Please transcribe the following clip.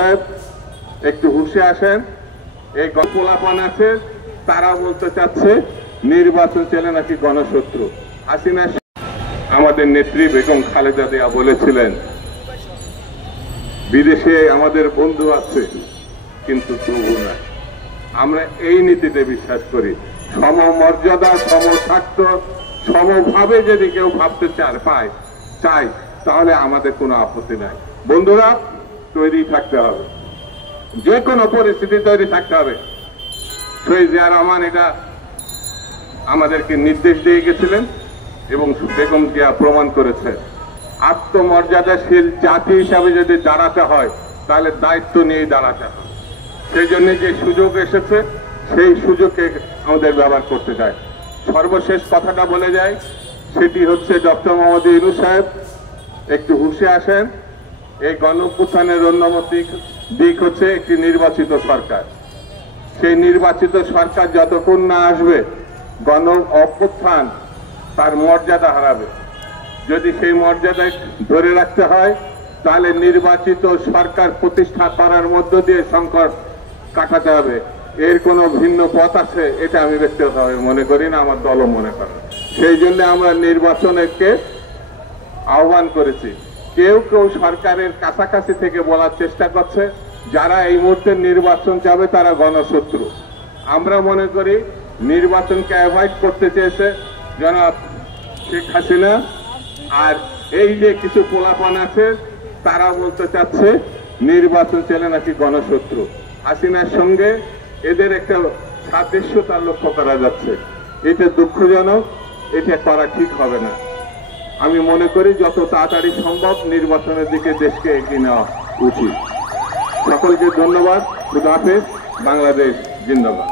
সাহেব একটু হুঁশে আসেন। এই পোলাপান আছে, তারা বলতে চাচ্ছে নির্বাচন চলে নাকি গণশত্রু। হাসিনা আমাদের নেত্রী বেগম খালেদা জিয়া বলেছিলেন, বিদেশে আমাদের বন্ধু আছে কিন্তু তবু না। আমরা এই নীতিতে বিশ্বাস করি, সমমর্যাদা, সমস্বার্থ, সমভাবে যদি কেউ ভাবতে চায় তাহলে আমাদের কোনো আপত্তি নাই। বন্ধুরা, তৈরি থাকতে হবে, যে কোনো পরিস্থিতি তৈরি থাকতে হবে। শহীদ জিয়া রহমান এটা আমাদেরকে নির্দেশ দিয়ে গেছিলেন এবং বেগম জিয়া প্রমাণ করেছে। আত্মমর্যাদাশীল জাতি হিসাবে যদি দাঁড়াতে হয় তাহলে দায়িত্ব নিয়েই দাঁড়াতে হবে। সেই জন্য যে সুযোগ এসেছে সেই সুযোগকে আমাদের ব্যবহার করতে চাই। সর্বশেষ কথাটা বলে যায়, সেটি হচ্ছে ডক্টর মোহাম্মদ ইউনূস সাহেব একটু হুঁশে আসেন। এই গণঅভ্যুত্থানের অন্যতম দিক হচ্ছে একটি নির্বাচিত সরকার। সেই নির্বাচিত সরকার যতক্ষণ না আসবে গণ অভ্যুত্থান তার মর্যাদা হারাবে। যদি সেই মর্যাদায় ধরে রাখতে হয় তাহলে নির্বাচিত সরকার প্রতিষ্ঠা করার মধ্য দিয়ে সংকট কাটাতে হবে। এর কোনো ভিন্ন পথ আছে এটা আমি ব্যক্তিগতভাবে মনে করি না, আমার দলও মনে করে। সেই জন্য আমরা নির্বাচনকে আহ্বান করেছি। কেউ কেউ সরকারের কাছাকাছি থেকে বলার চেষ্টা করছে যারা এই মুহূর্তে নির্বাচন চাবে তারা গণশত্রু। আমরা মনে করি নির্বাচনকে অ্যাভয়েড করতে চেয়েছে জনাব শেখ হাসিনা, আর এই যে কিছু পোলাপান আছে তারা বলতে চাচ্ছে নির্বাচন চলে নাকি গণশত্রু। হাসিনার সঙ্গে এদের একটা সাদৃশ্যতা লক্ষ্য করা যাচ্ছে। এটা দুঃখজনক, এটা করা ঠিক হবে না। আমি মনে করি যত তাড়াতাড়ি সম্ভব নির্বাচনের দিকে দেশকে এগিয়ে নেওয়া উচিত। সকলকে ধন্যবাদ। খুদা হাফেজ। বাংলাদেশ জিন্দাবাদ।